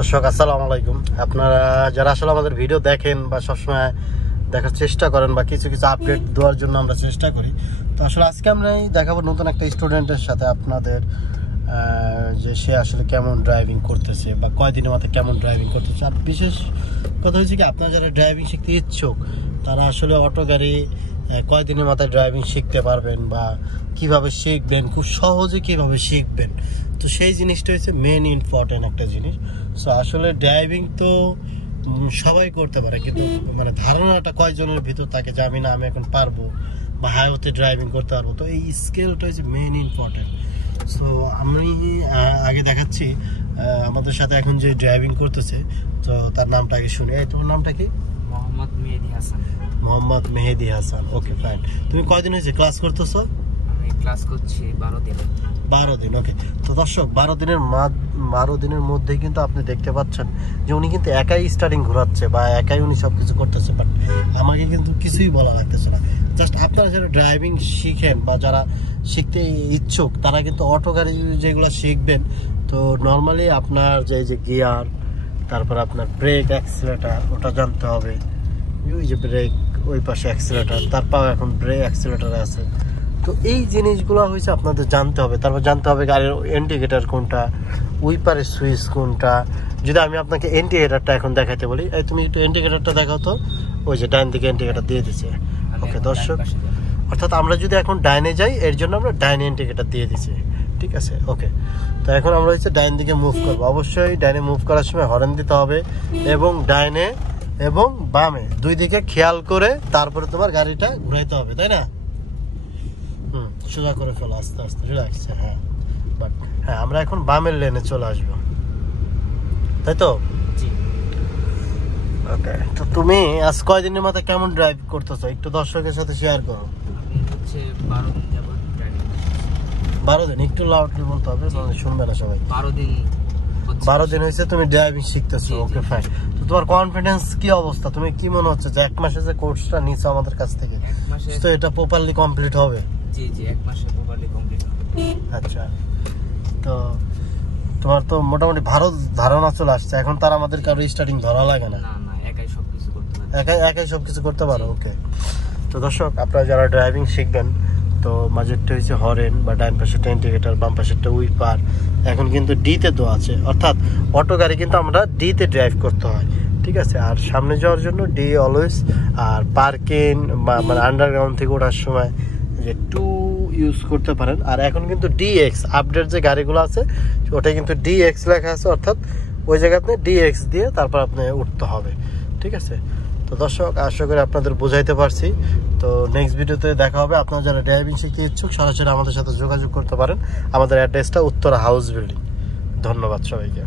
দর্শক আসসালামু আলাইকুম। আপনারা যারা আসলে আমাদের ভিডিও দেখেন বা সবসময় দেখার চেষ্টা করেন বা কিছু কিছু আপডেট দেওয়ার জন্য আমরা চেষ্টা করি, তো আসলে আজকে আমরা দেখাবো নতুন একটা স্টুডেন্টের সাথে আপনাদের যে সে আসলে কেমন ড্রাইভিং করতেছে বা কয়দিনের মাথায় কেমন ড্রাইভিং করতেছে। আর বিশেষ কথা হচ্ছে কি, আপনারা যারা ড্রাইভিং শিখতে ইচ্ছুক তারা আসলে অটো গাড়ি কয়দিনের মাথায় ড্রাইভিং শিখতে পারবেন বা কিভাবে শিখবেন, খুব সহজে কিভাবে শিখবেন, তো সেই জিনিসটা হচ্ছে মেন ইম্পর্টেন্ট একটা জিনিস। সো আসলে ড্রাইভিং তো সবাই করতে পারে, কিন্তু মানে ধারণাটা কয়জনের ভিতর থাকে যে আমি এখন পারবো বা হাইওয়েতে ড্রাইভিং করতে পারবো, তো এই স্কিলটা হচ্ছে মেন ইম্পর্টেন্ট। সো আমি আগে দেখাচ্ছি আমাদের সাথে এখন যে ড্রাইভিং করতেছে, তো তার নামটা আগে শুনি। তোমার নামটা কি? মোহাম্মদ মেহেদি হাসান। Mohammad Mehedi Hasan, okay fine. তুমি কয়দিন হয়েছে ক্লাস করতেছো? আমি ক্লাস করছি 12 দিন। 12 দিন, ওকে। তো দর্শক 12 দিনের মধ্যেই কিন্তু আপনি দেখতে পাচ্ছেন যে উনি কিন্তু একাই স্টারিং ঘোরাচ্ছে বা একাই উনি সব কিছু করতেছে, বাট আমাকে কিন্তু কিছুই বলা লাগতেছে না। জাস্ট আপনারা যারা ড্রাইভিং শিখেন বা যারা শিখতে ইচ্ছুক তারা কিন্তু অটো গাড়ি যেগুলো শিখবেন, তো নর্মালি আপনার যে গিয়ার, তারপর আপনার ব্রেক, অ্যাক্সিলারেটার ওটা জানতে হবে। ওই যে ব্রেক, ওই পাশে অ্যাক্সিলারেটার, তারপর এখন ব্রেক অ্যাক্সিলারেটার আছে, তো এই জিনিসগুলো হয়েছে আপনাদের জানতে হবে। তারপর জানতে হবে গাড়ির ইন্ডিকেটার কোনটা, উইপারের সুইচ কোনটা। যদি আমি আপনাকে ইন্ডিকেটারটা এখন দেখাতে বলি, এই তুমি একটু ইন্ডিকেটারটা দেখাও তো। ওই যে ডাইন দিকে ইন্ডিকেটার দিয়ে দিচ্ছে, ওকে দর্শক। অর্থাৎ আমরা যদি এখন ডাইনে যাই, এর জন্য আমরা ডাইনে ইন্ডিকেটার দিয়ে দিচ্ছি, ঠিক আছে, ওকে। তো এখন আমরা হচ্ছে ডাইন দিকে মুভ করবো। অবশ্যই ডাইনে মুভ করার সময় হর্ন দিতে হবে এবং ডাইনে এবং বামে দুই দিকে খেয়াল করে তারপরে তোমার গাড়িটা ঘুরাইতে হবে, তাই না? সোজা করে ফেলো, আস্তে আস্তে রিল্যাক্স। হ্যাঁ, বাট হ্যাঁ, আমরা এখন বামের লেনে চলে আসবো, তাই তো? জি। ওকে, তো তুমি আজ কয়দিনের মাথায় কেমন ড্রাইভ করতেছো একটু দর্শকের সাথে শেয়ার করো। আমি হচ্ছে 12 দিন যাবত ড্রাইভিং। 12 দিন, একটু লাউডলি বলতে হবে, শুনবে না সবাই। 12 দিন 12 দিন হয়েছে তুমি ড্রাইভিং শিখতেছো, ওকে ফাইন। তো তোমার কনফিডেন্স কি অবস্থা? তুমি কি মনে হচ্ছে যে 1 মাসে যে কোর্সটা নিছো আমাদের কাছ থেকে, তো এটা প্রপারলি কমপ্লিট হবে? জি জি, 1 মাসে প্রপারলি কমপ্লিট হবে। আচ্ছা, তো তোমার তো মোটামুটি ভালো ধারণা চলে আসছে এখন। তার আমাদের কারো স্টার্টিং ধরা লাগে না, না না, একাই সবকিছু করতে পারি। একাই সবকিছু করতে পারো, ওকে। তো দর্শক আপনারা যারা ড্রাইভিং শিখবেন, তো মাঝেরটা হচ্ছে হরেন বা ডাইন পাশেরটা ইন্ডিকেটার, বাম পাশেরটা উইপার। এখন কিন্তু ডিতে দেওয়া আছে, অর্থাৎ অটো গাড়ি কিন্তু আমরা ডিতে ড্রাইভ করতে হয়, ঠিক আছে। আর সামনে যাওয়ার জন্য ডি অলওয়েজ, আর পার্কিং বা মানে আন্ডারগ্রাউন্ড থেকে ওঠার সময় যে 2 ইউজ করতে পারেন। আর এখন কিন্তু ডিএক্স আপডেট যে গাড়িগুলো আছে ওটাই কিন্তু ডিএক্স লেখা আছে, অর্থাৎ ওই জায়গায় আপনি ডিএক্স দিয়ে তারপর আপনি উঠতে হবে, ঠিক আছে। তো দর্শক আশা করি আপনাদের বোঝাইতে পারছি। তো নেক্সট ভিডিওতে দেখা হবে। আপনারা যারা ড্রাইভিং শিখতে ইচ্ছুক সরাসরি আমাদের সাথে যোগাযোগ করতে পারেন। আমাদের অ্যাড্রেসটা উত্তরা হাউস বিল্ডিং। ধন্যবাদ সবাইকে।